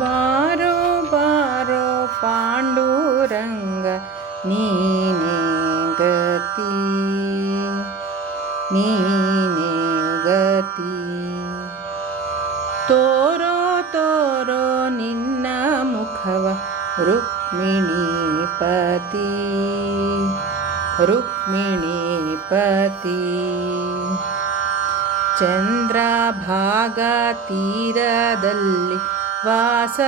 बारो बारो पाण्डुरङ्ग नीने गति नीने गति। तोरो तोरो निन्न मुखव रुक्मिणीपति रुक्मिणीपति ಚಂದ್ರಭಾಗ ತೀರದಲ್ಲಿ ವಾಸವಾಗಿರುವಿ.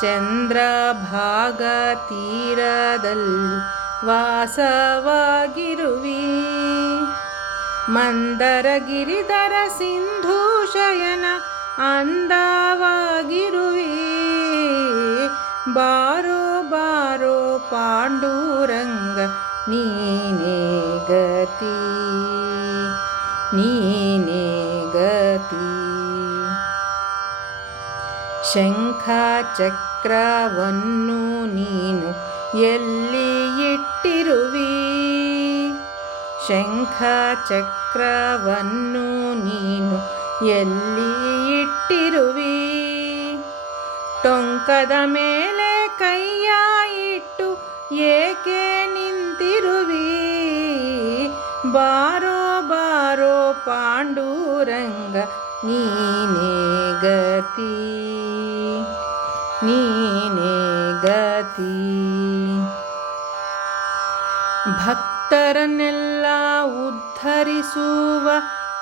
ಚಂದ್ರಭಾಗ ತೀರದಲ್ಲಿ ವಾಸವಾಗಿರುವಿ. ಮಂದರಗಿರಿಧರ ಸಿಂಧೂ ಶಯನ ಅಂದವಾಗಿರುವಿ. ಬಾರೋ ಬಾರೋ ಪಾಂಡುರಂಗ ನೀನೇ ಗತಿ. ನೀನೇ ಗತಿ. ಶಂಖ ಚಕ್ರವನ್ನು ನೀನು ಎಲ್ಲಿ ಇಟ್ಟಿರುವಿ? ಶಂಖ ಚಕ್ರವನ್ನು ನೀನು ಎಲ್ಲಿ ಇಟ್ಟಿರುವಿ? ಟೊಂಕದ ಮೇಲೆ ಕೈಯ ಇಟ್ಟು ಏಕೆ ನಿಂತಿರುವಿ? ಬಾರೋ ಬಾರೋ ಪಾಂಡುರಂಗ ನೀನೇ ಗತಿ ನೀನೇ ಗತಿ ಭಕ್ತರನ್ನೆಲ್ಲ ಉದ್ಧರಿಸುವ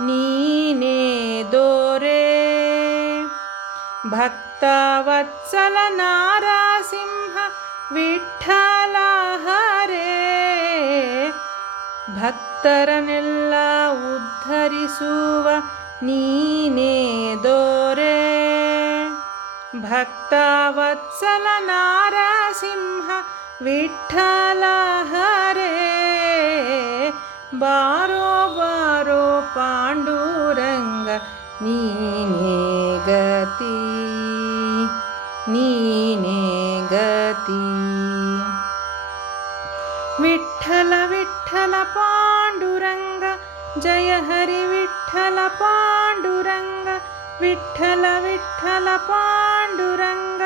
ನೀನೇ ದೋರೆ ಭಕ್ತವತ್ಸಲ ನಾರಸಿಂಹ ವಿಠಲ ಹರೇ ಭಕ್ತರನ್ನೆಲ್ಲ ಉದ್ಧರಿಸುವ ನೀನೇ ದೋರೆ ಭಕ್ತವತ್ಸಲ ನಾರಸಿಂಹ ವಿಠಲ ಹರೇ ಬಾರೋ ಬಾರೋ ಪಾಂಡುರಂಗ ನೀನೇ ಗತಿ ನೀನೇ ಗತಿ विठ्ठल पाण्डुरङ्ग जय हरि विठ्ठल पाण्डुरङ्ग विठ्ठल विठ्ठल पाण्डुरङ्ग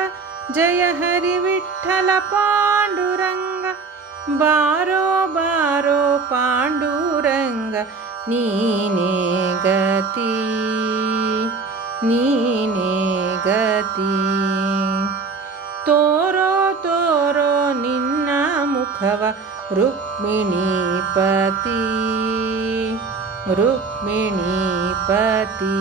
जय हरि विठ्ठल पाण्डुरङ्ग बारो बारो पाण्डुरङ्ग। नीने गति नीने गति। तोरो तोरो निखव રૂક્મિણીપતિ રૂક્મિણીપતિ